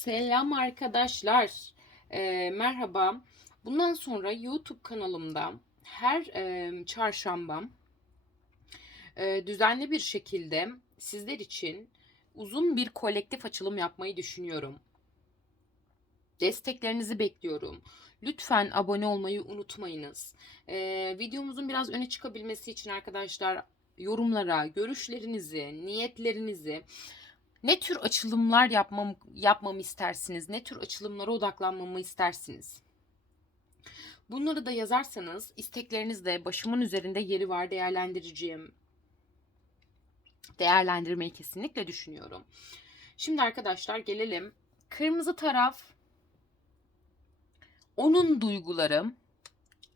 Selam arkadaşlar. Ee, merhaba. Bundan sonra YouTube kanalımda her e, çarşamba e, düzenli bir şekilde sizler için uzun bir kolektif açılım yapmayı düşünüyorum. Desteklerinizi bekliyorum. Lütfen abone olmayı unutmayınız. Ee, videomuzun biraz öne çıkabilmesi için arkadaşlar yorumlara görüşlerinizi, niyetlerinizi ne tür açılımlar yapmam, yapmamı istersiniz? Ne tür açılımlara odaklanmamı istersiniz? Bunları da yazarsanız isteklerinizde başımın üzerinde yeri var değerlendireceğim. Değerlendirmeyi kesinlikle düşünüyorum. Şimdi arkadaşlar gelelim. Kırmızı taraf onun duyguları,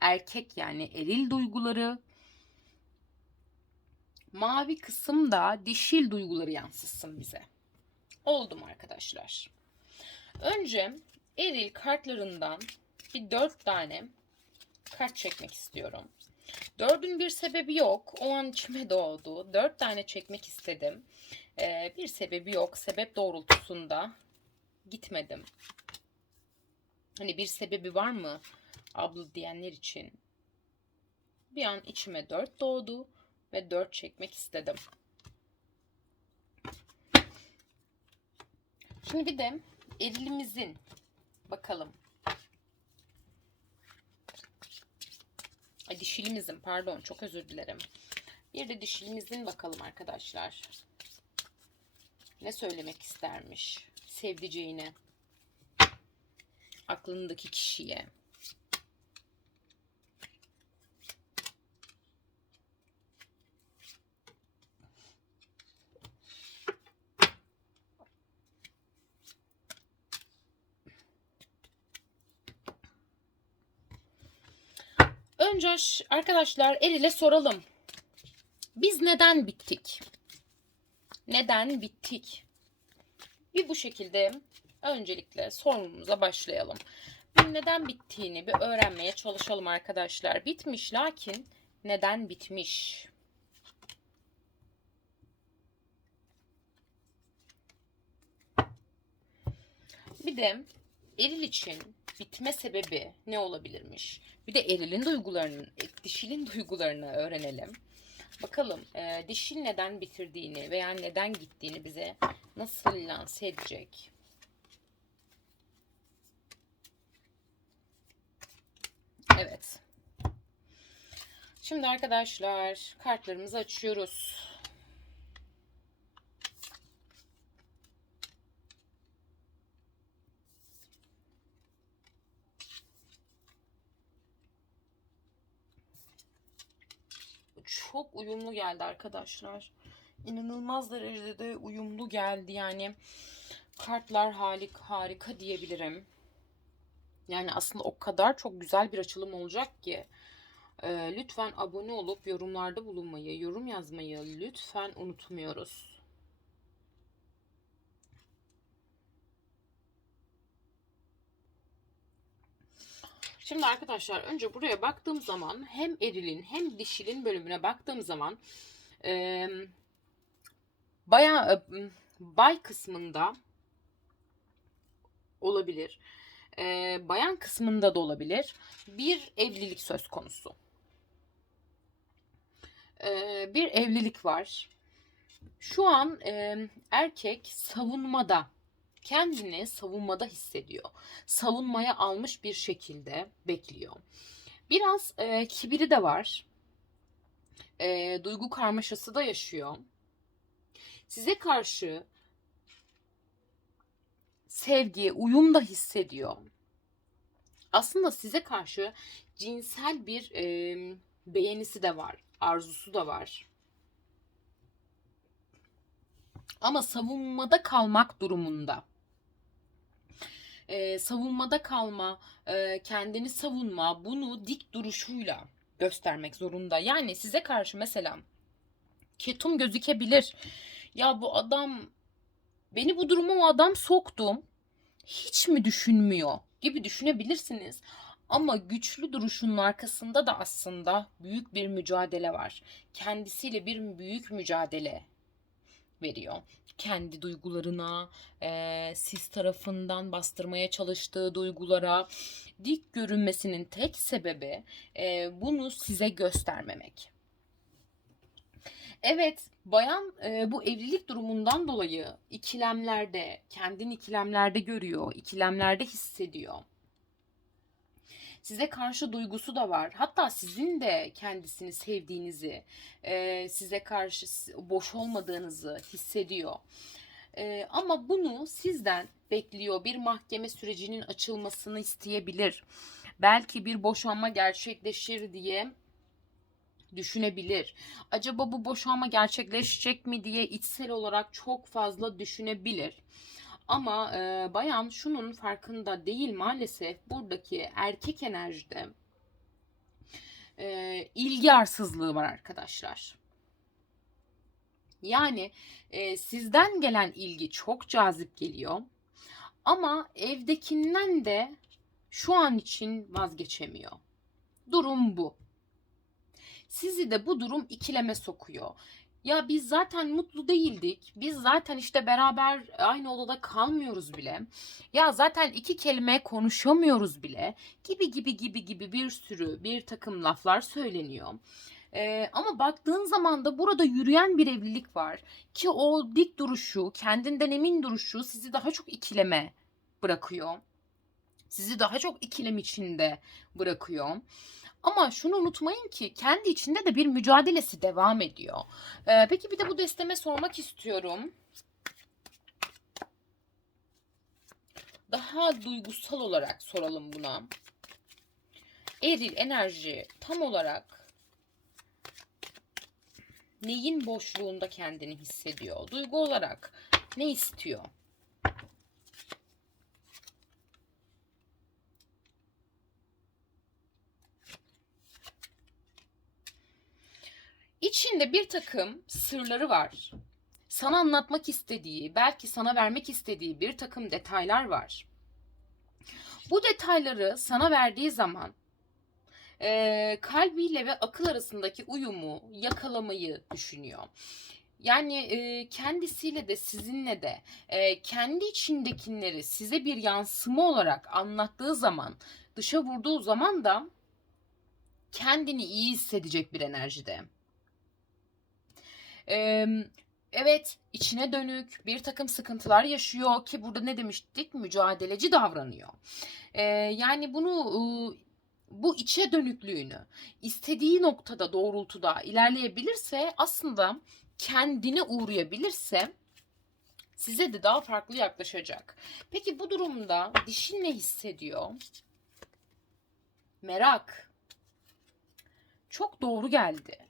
erkek yani eril duyguları, mavi kısım da dişil duyguları yansıtsın bize. Oldu mu arkadaşlar? Önce eril kartlarından bir dört tane kart çekmek istiyorum. Dördün bir sebebi yok. O an içime doğdu. Dört tane çekmek istedim. Ee, bir sebebi yok. Sebep doğrultusunda gitmedim. Hani bir sebebi var mı abla diyenler için? Bir an içime dört doğdu ve dört çekmek istedim. Şimdi bir de erilimizin bakalım. Ay, dişilimizin pardon çok özür dilerim. Bir de dişilimizin bakalım arkadaşlar. Ne söylemek istermiş sevdiceğine. Aklındaki kişiye. Önce arkadaşlar Eril'e soralım. Biz neden bittik? Neden bittik? Bir bu şekilde öncelikle sorumuza başlayalım. Bir neden bittiğini bir öğrenmeye çalışalım arkadaşlar. Bitmiş lakin neden bitmiş? Bir de eril için bitme sebebi ne olabilirmiş? Bir de erilin duygularının, dişilin duygularını öğrenelim. Bakalım e, dişil neden bitirdiğini veya neden gittiğini bize nasıl lanse edecek? Evet. Şimdi arkadaşlar kartlarımızı açıyoruz. çok uyumlu geldi arkadaşlar. İnanılmaz derecede uyumlu geldi yani. Kartlar halik harika diyebilirim. Yani aslında o kadar çok güzel bir açılım olacak ki. Ee, lütfen abone olup yorumlarda bulunmayı, yorum yazmayı lütfen unutmuyoruz. Şimdi arkadaşlar önce buraya baktığım zaman hem erilin hem dişilin bölümüne baktığım zaman e, bayağı e, bay kısmında olabilir. E, bayan kısmında da olabilir. Bir evlilik söz konusu. E, bir evlilik var. Şu an e, erkek savunmada kendini savunmada hissediyor. Savunmaya almış bir şekilde bekliyor. Biraz e, kibiri de var. E, duygu karmaşası da yaşıyor. Size karşı sevgi, uyum da hissediyor. Aslında size karşı cinsel bir e, beğenisi de var, arzusu da var. Ama savunmada kalmak durumunda e, savunmada kalma, e, kendini savunma, bunu dik duruşuyla göstermek zorunda. Yani size karşı mesela ketum gözükebilir. Ya bu adam beni bu duruma o adam soktum. Hiç mi düşünmüyor gibi düşünebilirsiniz. Ama güçlü duruşunun arkasında da aslında büyük bir mücadele var. Kendisiyle bir büyük mücadele veriyor. Kendi duygularına, e, siz tarafından bastırmaya çalıştığı duygulara dik görünmesinin tek sebebi e, bunu size göstermemek. Evet, bayan e, bu evlilik durumundan dolayı ikilemlerde, kendini ikilemlerde görüyor, ikilemlerde hissediyor. Size karşı duygusu da var. Hatta sizin de kendisini sevdiğinizi, e, size karşı boş olmadığınızı hissediyor. E, ama bunu sizden bekliyor. Bir mahkeme sürecinin açılmasını isteyebilir. Belki bir boşanma gerçekleşir diye düşünebilir. Acaba bu boşanma gerçekleşecek mi diye içsel olarak çok fazla düşünebilir. Ama e, bayan şunun farkında değil maalesef buradaki erkek enerjide e, ilgi arsızlığı var arkadaşlar. Yani e, sizden gelen ilgi çok cazip geliyor. Ama evdekinden de şu an için vazgeçemiyor. Durum bu. Sizi de bu durum ikileme sokuyor. Ya biz zaten mutlu değildik. Biz zaten işte beraber aynı odada kalmıyoruz bile. Ya zaten iki kelime konuşamıyoruz bile. Gibi gibi gibi gibi bir sürü bir takım laflar söyleniyor. Ee, ama baktığın zaman da burada yürüyen bir evlilik var. Ki o dik duruşu, kendinden emin duruşu sizi daha çok ikileme bırakıyor. Sizi daha çok ikilem içinde bırakıyor. Ama şunu unutmayın ki kendi içinde de bir mücadelesi devam ediyor. Ee, peki bir de bu desteme sormak istiyorum. Daha duygusal olarak soralım buna. Eril enerji tam olarak neyin boşluğunda kendini hissediyor? Duygu olarak ne istiyor? İçinde bir takım sırları var. Sana anlatmak istediği, belki sana vermek istediği bir takım detaylar var. Bu detayları sana verdiği zaman e, kalbiyle ve akıl arasındaki uyumu yakalamayı düşünüyor. Yani e, kendisiyle de sizinle de e, kendi içindekileri size bir yansıma olarak anlattığı zaman, dışa vurduğu zaman da kendini iyi hissedecek bir enerjide. Ee, evet içine dönük bir takım sıkıntılar yaşıyor ki burada ne demiştik mücadeleci davranıyor. Ee, yani bunu bu içe dönüklüğünü istediği noktada doğrultuda ilerleyebilirse aslında kendine uğrayabilirse size de daha farklı yaklaşacak. Peki bu durumda dişin ne hissediyor? Merak. Çok doğru geldi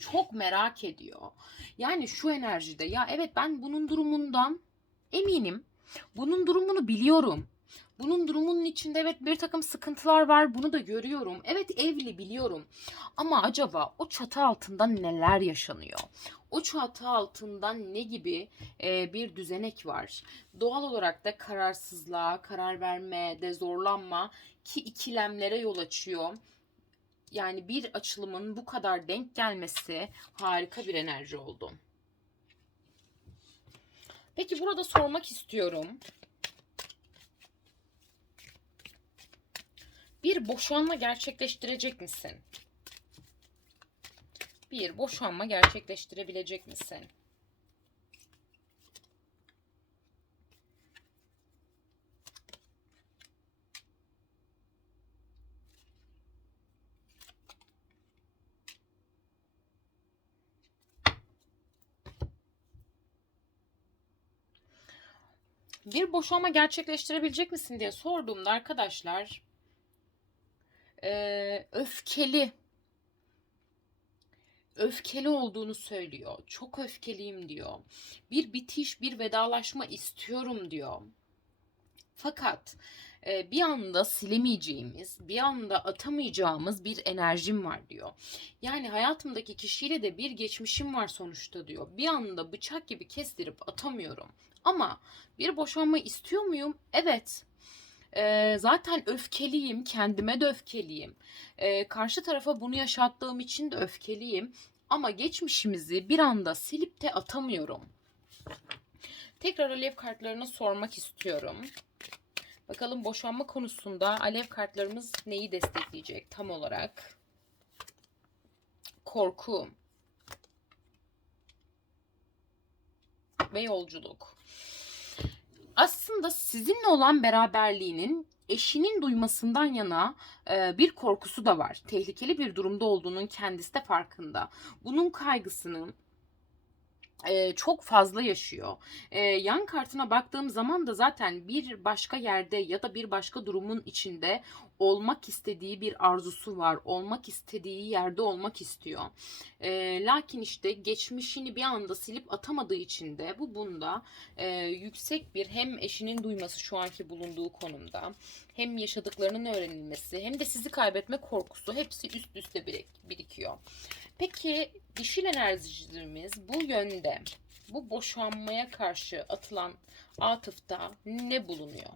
çok merak ediyor. Yani şu enerjide ya evet ben bunun durumundan eminim. Bunun durumunu biliyorum. Bunun durumunun içinde evet bir takım sıkıntılar var bunu da görüyorum. Evet evli biliyorum. Ama acaba o çatı altında neler yaşanıyor? O çatı altından ne gibi e, bir düzenek var? Doğal olarak da kararsızlığa, karar vermede zorlanma ki ikilemlere yol açıyor yani bir açılımın bu kadar denk gelmesi harika bir enerji oldu. Peki burada sormak istiyorum. Bir boşanma gerçekleştirecek misin? Bir boşanma gerçekleştirebilecek misin? Bir boşanma gerçekleştirebilecek misin diye sorduğumda arkadaşlar e, öfkeli öfkeli olduğunu söylüyor. Çok öfkeliyim diyor. Bir bitiş, bir vedalaşma istiyorum diyor. Fakat bir anda silemeyeceğimiz, bir anda atamayacağımız bir enerjim var diyor. Yani hayatımdaki kişiyle de bir geçmişim var sonuçta diyor. Bir anda bıçak gibi kestirip atamıyorum. Ama bir boşanma istiyor muyum? Evet. Ee, zaten öfkeliyim, kendime de öfkeliyim. Ee, karşı tarafa bunu yaşattığım için de öfkeliyim. Ama geçmişimizi bir anda silip de atamıyorum. Tekrar alev kartlarını sormak istiyorum. Bakalım boşanma konusunda alev kartlarımız neyi destekleyecek tam olarak? Korku ve yolculuk. Aslında sizinle olan beraberliğinin eşinin duymasından yana e, bir korkusu da var. Tehlikeli bir durumda olduğunun kendisi de farkında. Bunun kaygısını çok fazla yaşıyor. Yan kartına baktığım zaman da zaten bir başka yerde ya da bir başka durumun içinde olmak istediği bir arzusu var. Olmak istediği yerde olmak istiyor. Lakin işte geçmişini bir anda silip atamadığı için de bu bunda yüksek bir hem eşinin duyması şu anki bulunduğu konumda hem yaşadıklarının öğrenilmesi hem de sizi kaybetme korkusu hepsi üst üste birik- birikiyor. Peki dişil enerjimiz bu yönde bu boşanmaya karşı atılan atıfta ne bulunuyor?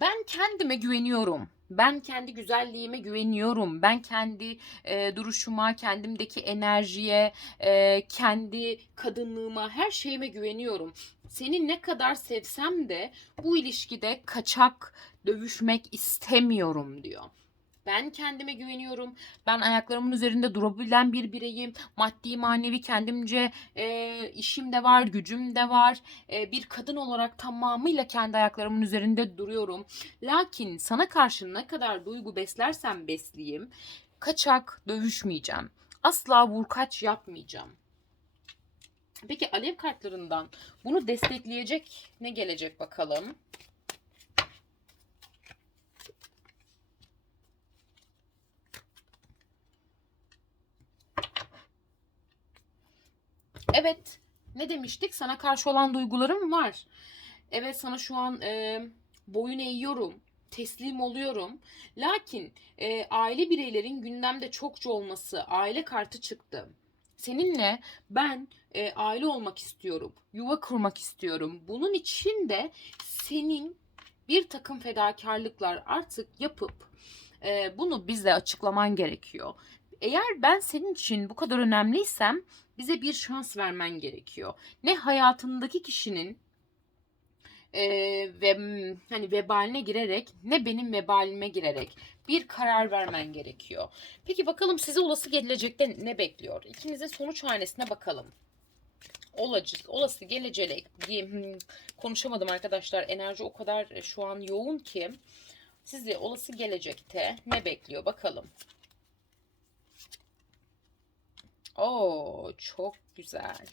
Ben kendime güveniyorum. Ben kendi güzelliğime güveniyorum. Ben kendi e, duruşuma, kendimdeki enerjiye, e, kendi kadınlığıma, her şeyime güveniyorum. Seni ne kadar sevsem de bu ilişkide kaçak dövüşmek istemiyorum diyor. Ben kendime güveniyorum. Ben ayaklarımın üzerinde durabilen bir bireyim. Maddi manevi kendimce e, işim de var, gücüm de var. E, bir kadın olarak tamamıyla kendi ayaklarımın üzerinde duruyorum. Lakin sana karşı ne kadar duygu beslersem besleyeyim, kaçak dövüşmeyeceğim. Asla vurkaç yapmayacağım. Peki alev kartlarından bunu destekleyecek ne gelecek bakalım? Evet, ne demiştik? Sana karşı olan duygularım var. Evet sana şu an e, boyun eğiyorum, teslim oluyorum. Lakin e, aile bireylerin gündemde çokça olması, aile kartı çıktı. Seninle ben e, aile olmak istiyorum, yuva kurmak istiyorum. Bunun için de senin bir takım fedakarlıklar artık yapıp e, bunu bize açıklaman gerekiyor. Eğer ben senin için bu kadar önemliysem bize bir şans vermen gerekiyor. Ne hayatındaki kişinin e, ve hani vebaline girerek ne benim vebalime girerek bir karar vermen gerekiyor. Peki bakalım size olası gelecekte ne bekliyor? İkinizin sonuç hanesine bakalım. Olacak, olası gelecek hmm, konuşamadım arkadaşlar. Enerji o kadar e, şu an yoğun ki sizi olası gelecekte ne bekliyor bakalım. Oo, çok güzel.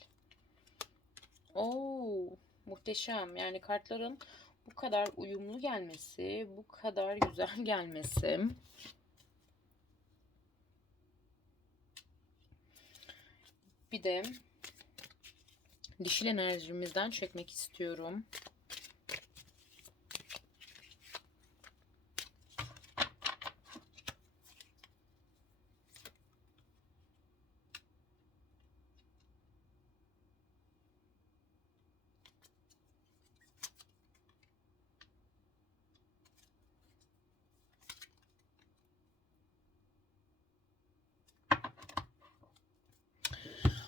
Oo, muhteşem. Yani kartların bu kadar uyumlu gelmesi, bu kadar güzel gelmesi. Bir de dişil enerjimizden çekmek istiyorum.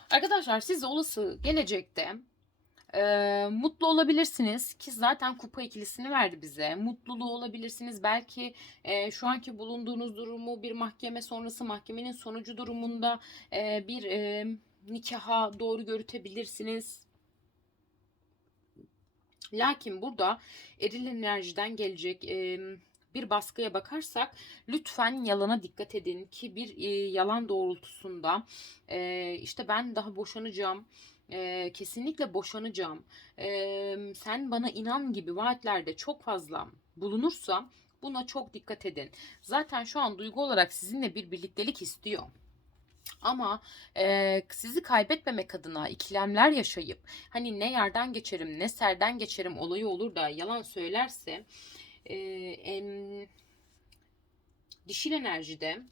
Arkadaşlar siz olası gelecekte e, mutlu olabilirsiniz ki zaten kupa ikilisini verdi bize. Mutluluğu olabilirsiniz. Belki e, şu anki bulunduğunuz durumu bir mahkeme sonrası mahkemenin sonucu durumunda e, bir e, nikaha doğru görütebilirsiniz. Lakin burada eril enerjiden gelecek e, bir baskıya bakarsak lütfen yalana dikkat edin ki bir e, yalan doğrultusunda e, işte ben daha boşanacağım e, kesinlikle boşanacağım e, sen bana inan gibi vaatlerde çok fazla bulunursa buna çok dikkat edin. Zaten şu an duygu olarak sizinle bir birliktelik istiyor. Ama e, sizi kaybetmemek adına ikilemler yaşayıp hani ne yerden geçerim ne serden geçerim olayı olur da yalan söylerse e, em, dişil enerjide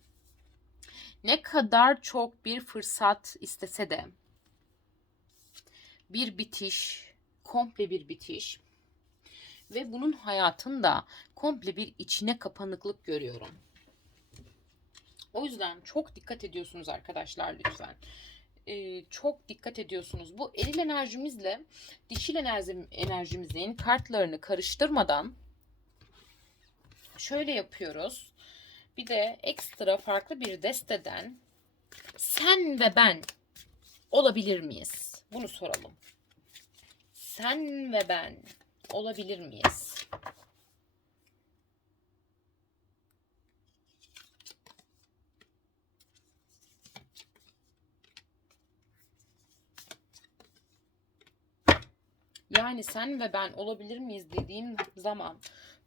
Ne kadar çok bir fırsat istese de bir bitiş, komple bir bitiş ve bunun hayatında komple bir içine kapanıklık görüyorum. O yüzden çok dikkat ediyorsunuz arkadaşlar lütfen. Ee, çok dikkat ediyorsunuz. Bu eril enerjimizle dişil enerji, enerjimizin kartlarını karıştırmadan şöyle yapıyoruz. Bir de ekstra farklı bir desteden sen ve ben olabilir miyiz? Bunu soralım. Sen ve ben olabilir miyiz? Yani sen ve ben olabilir miyiz dediğim zaman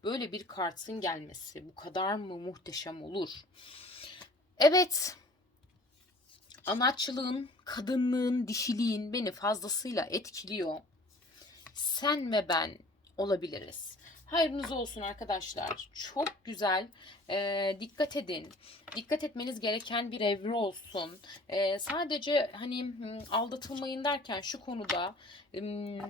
böyle bir kartın gelmesi bu kadar mı muhteşem olur? Evet. Anaçlığın, kadınlığın, dişiliğin beni fazlasıyla etkiliyor. Sen ve ben olabiliriz. Hayrınız olsun arkadaşlar. Çok güzel. Ee, dikkat edin. Dikkat etmeniz gereken bir evre olsun. Ee, sadece hani hmm, aldatılmayın derken şu konuda hmm,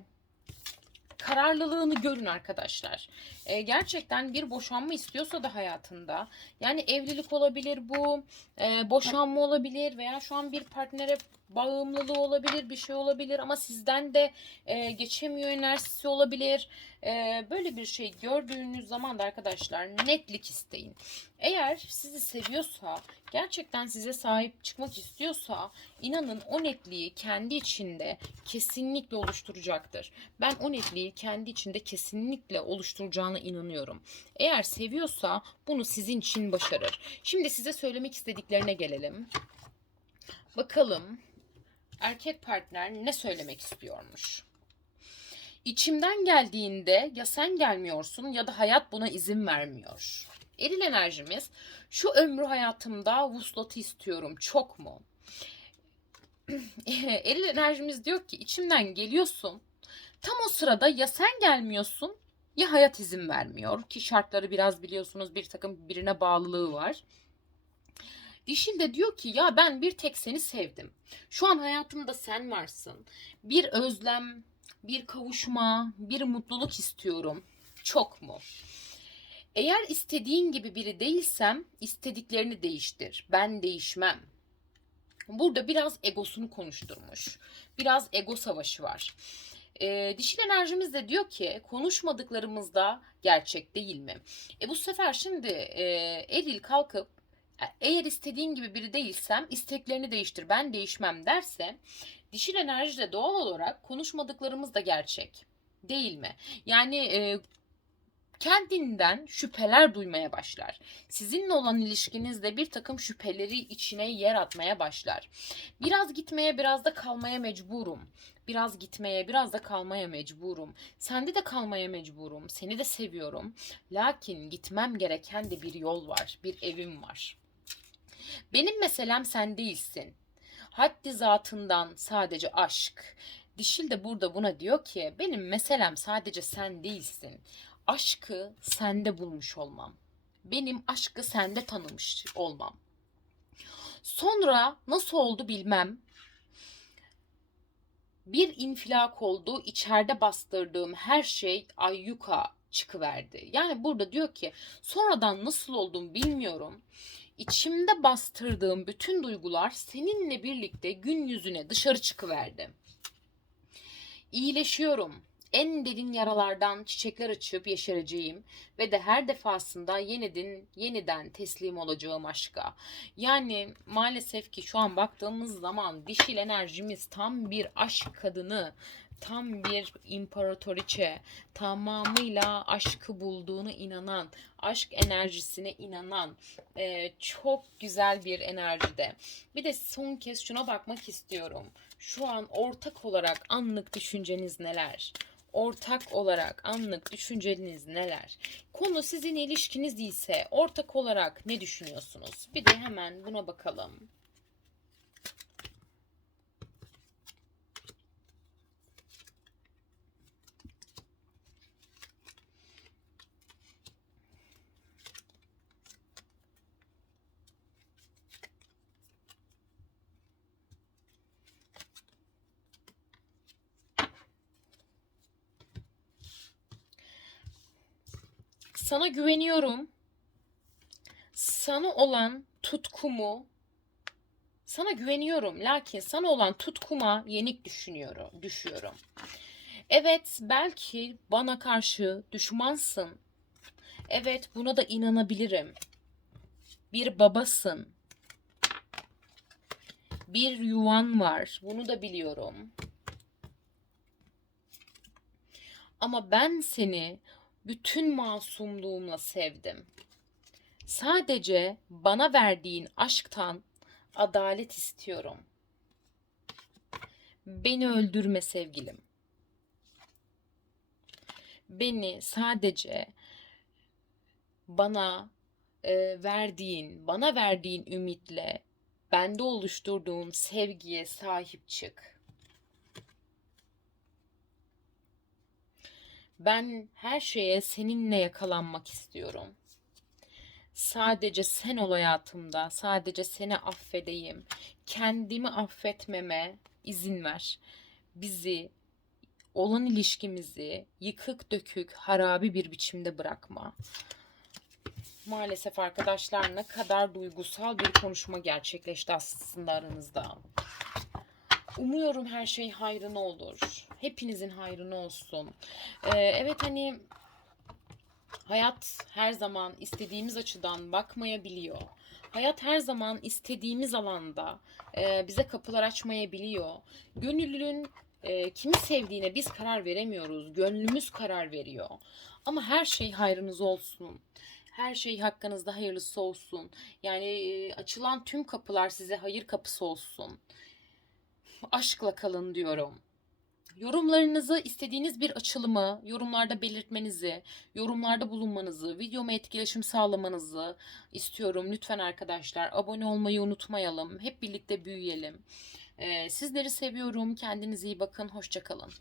kararlılığını görün arkadaşlar. Ee, gerçekten bir boşanma istiyorsa da hayatında yani evlilik olabilir bu, e, boşanma olabilir veya şu an bir partnere bağımlılığı olabilir, bir şey olabilir ama sizden de e, geçemiyor enerjisi olabilir. E, böyle bir şey gördüğünüz zaman da arkadaşlar netlik isteyin. Eğer sizi seviyorsa, gerçekten size sahip çıkmak istiyorsa inanın o netliği kendi içinde kesinlikle oluşturacaktır. Ben o netliği kendi içinde kesinlikle oluşturacağına inanıyorum. Eğer seviyorsa bunu sizin için başarır. Şimdi size söylemek istediklerine gelelim. Bakalım erkek partner ne söylemek istiyormuş? İçimden geldiğinde ya sen gelmiyorsun ya da hayat buna izin vermiyor. Eril enerjimiz şu ömrü hayatımda vuslatı istiyorum çok mu? Eril enerjimiz diyor ki içimden geliyorsun. Tam o sırada ya sen gelmiyorsun ya hayat izin vermiyor ki şartları biraz biliyorsunuz bir takım birine bağlılığı var. Dişil de diyor ki ya ben bir tek seni sevdim. Şu an hayatımda sen varsın. Bir özlem, bir kavuşma, bir mutluluk istiyorum. Çok mu? Eğer istediğin gibi biri değilsem istediklerini değiştir. Ben değişmem. Burada biraz egosunu konuşturmuş. Biraz ego savaşı var. E, dişil enerjimiz de diyor ki konuşmadıklarımızda gerçek değil mi? E bu sefer şimdi e, eril kalkıp eğer istediğin gibi biri değilsem isteklerini değiştir ben değişmem derse dişil enerji de doğal olarak konuşmadıklarımız da gerçek değil mi? Yani e, kendinden şüpheler duymaya başlar. Sizinle olan ilişkinizde bir takım şüpheleri içine yer atmaya başlar. Biraz gitmeye biraz da kalmaya mecburum. Biraz gitmeye biraz da kalmaya mecburum. Sende de kalmaya mecburum. Seni de seviyorum. Lakin gitmem gereken de bir yol var. Bir evim var. Benim meselem sen değilsin. Haddi zatından sadece aşk. Dişil de burada buna diyor ki benim meselem sadece sen değilsin aşkı sende bulmuş olmam. Benim aşkı sende tanımış olmam. Sonra nasıl oldu bilmem. Bir infilak oldu. İçeride bastırdığım her şey ayyuka çıkıverdi. Yani burada diyor ki sonradan nasıl oldum bilmiyorum. İçimde bastırdığım bütün duygular seninle birlikte gün yüzüne dışarı çıkıverdi. İyileşiyorum en derin yaralardan çiçekler açıp yeşereceğim ve de her defasında yeniden yeniden teslim olacağım aşka. Yani maalesef ki şu an baktığımız zaman dişil enerjimiz tam bir aşk kadını, tam bir imparatoriçe, tamamıyla aşkı bulduğunu inanan, aşk enerjisine inanan e, çok güzel bir enerjide. Bir de son kez şuna bakmak istiyorum. Şu an ortak olarak anlık düşünceniz neler? ortak olarak anlık düşünceniz neler? Konu sizin ilişkiniz ise ortak olarak ne düşünüyorsunuz? Bir de hemen buna bakalım. Sana güveniyorum. Sana olan tutkumu sana güveniyorum. Lakin sana olan tutkuma yenik düşünüyorum, düşüyorum. Evet, belki bana karşı düşmansın. Evet, buna da inanabilirim. Bir babasın. Bir yuvan var. Bunu da biliyorum. Ama ben seni bütün masumluğumla sevdim. Sadece bana verdiğin aşktan adalet istiyorum. Beni öldürme sevgilim. Beni sadece bana e, verdiğin, bana verdiğin ümitle bende oluşturduğum sevgiye sahip çık. Ben her şeye seninle yakalanmak istiyorum. Sadece sen ol hayatımda. Sadece seni affedeyim. Kendimi affetmeme izin ver. Bizi, olan ilişkimizi yıkık dökük, harabi bir biçimde bırakma. Maalesef arkadaşlar ne kadar duygusal bir konuşma gerçekleşti aslında aranızda. Umuyorum her şey hayrına olur. Hepinizin hayrına olsun. Ee, evet hani hayat her zaman istediğimiz açıdan bakmayabiliyor. Hayat her zaman istediğimiz alanda e, bize kapılar açmayabiliyor. Gönüllünün e, kimi sevdiğine biz karar veremiyoruz. Gönlümüz karar veriyor. Ama her şey hayrınız olsun. Her şey hakkınızda hayırlısı olsun. Yani e, açılan tüm kapılar size hayır kapısı olsun. Aşkla kalın diyorum. Yorumlarınızı istediğiniz bir açılımı yorumlarda belirtmenizi, yorumlarda bulunmanızı, videoma etkileşim sağlamanızı istiyorum. Lütfen arkadaşlar abone olmayı unutmayalım. Hep birlikte büyüyelim. Sizleri seviyorum. Kendinize iyi bakın. Hoşçakalın.